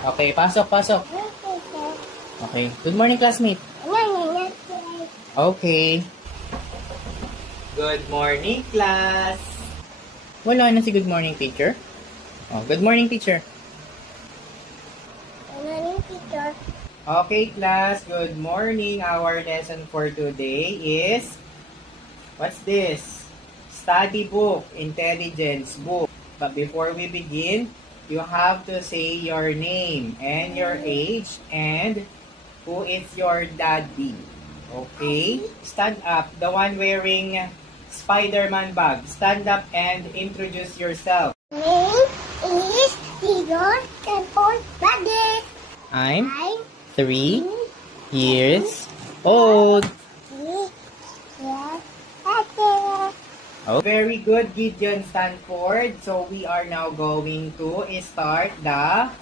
Okay, pasok, pasok. Okay. Good morning, classmate. Okay. Good morning, class. Wala na si good morning, teacher. Oh, good morning, teacher. Good morning, teacher. Okay, class. Good morning. Our lesson for today is, what's this? Study book, intelligence book. But before we begin, you have to say your name and your age and who is your daddy. Okay? Stand up. The one wearing Spider-Man bag. Stand up and introduce yourself. Name is Igor Temple Daddy. I'm I'm 3 years old. Oh, very good, Gideon Stanford. So we are now going to start the